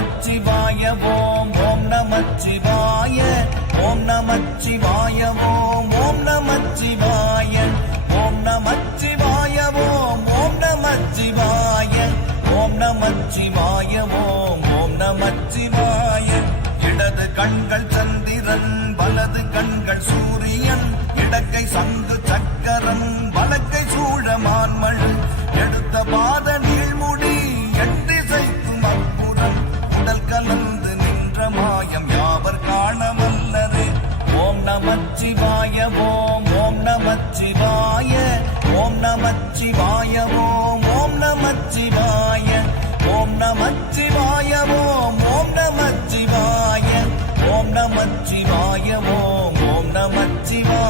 நமச்சிவாய ஓம் ஓம் நமச்சிவாய ஓம் நமச்சிவாய ஓம் ஓம் நமச்சிவாய ஓம் நமச்சிவாய ஓம் ஓம் நமச்சிவாய ஓம் நமச்சிவாய ஓம் ஓம் நமச்சிவாய. இடது கண்கள் சந்திரன் வலது கண்கள் சூரியன் இடக்கை சங்கு சக்கரம் வலக்கை சூழமான்மழு எடுத்த பாத நீழ்முடி நமச்சிவாய ஓம் ஓம் நமச்சிவாய ஓம் நமச்சிவாய ஓம் ஓம் நமச்சிவாய ஓம் நமச்சிவாய ஓம் ஓம் நமச்சிவாய ஓம் நமச்சிவாய ஓம் ஓம் நமச்சிவாய உருவுமல்ல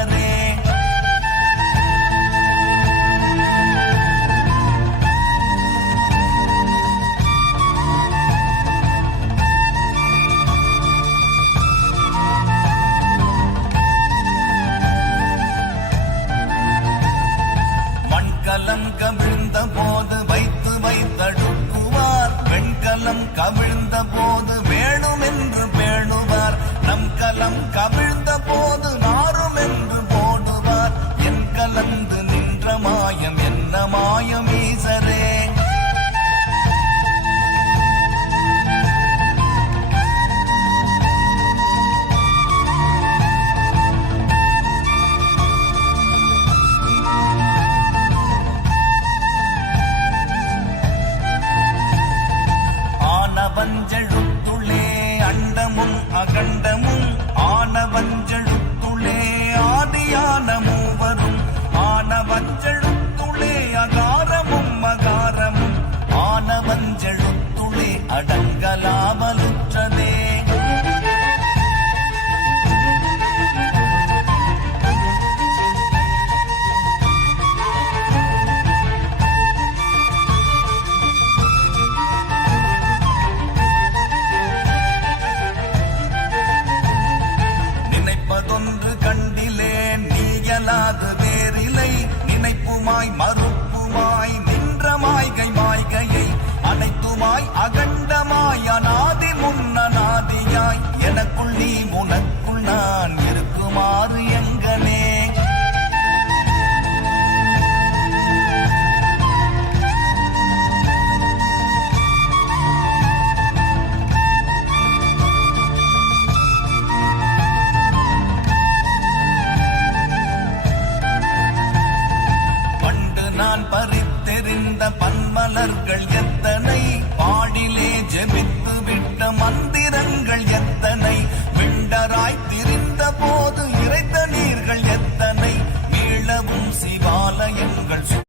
அண்டமும் அகண்டமாய் அநாதி முன்னநாதியாய். எனக்குள் நீ முன i'm mắt